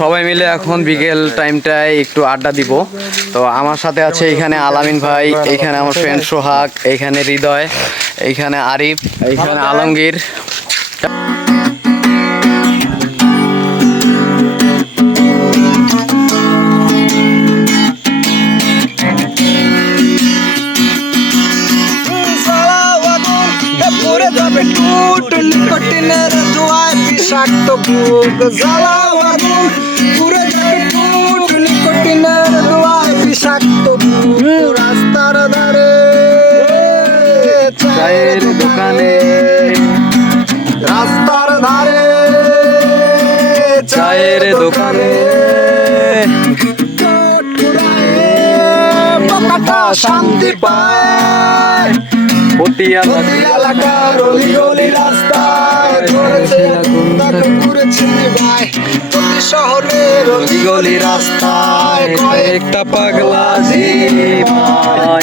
সবাই মিলে এখন বিকেল টাইমটায় একটু আড্ডা দিব। তো আমার সাথে আছে এখানে আলামিন ভাই, এইখানে আমার ফ্রেন্ড সোহাগ, এইখানে হৃদয়, এইখানে আরিফ, এইখানে আলমগীর। বিষাক্ত বুক জ্বালাও আগুন পুরে যাবে টুট নিকোটিনের দোয়ায় বিষাক্ত বুক রাস্তার ধারে চায়ের দোকানে, রাস্তার ধারে চায়ের দোকানে পোকাটা শান্তি পায় প্রতি এলাকার অলি গলি রাস্তায় ধরেছে আগুন তাকে পুড়েছে নিভায় প্রতি শহরের অলি গলি রাস্তায় কয়েকটা পাগলা জীবন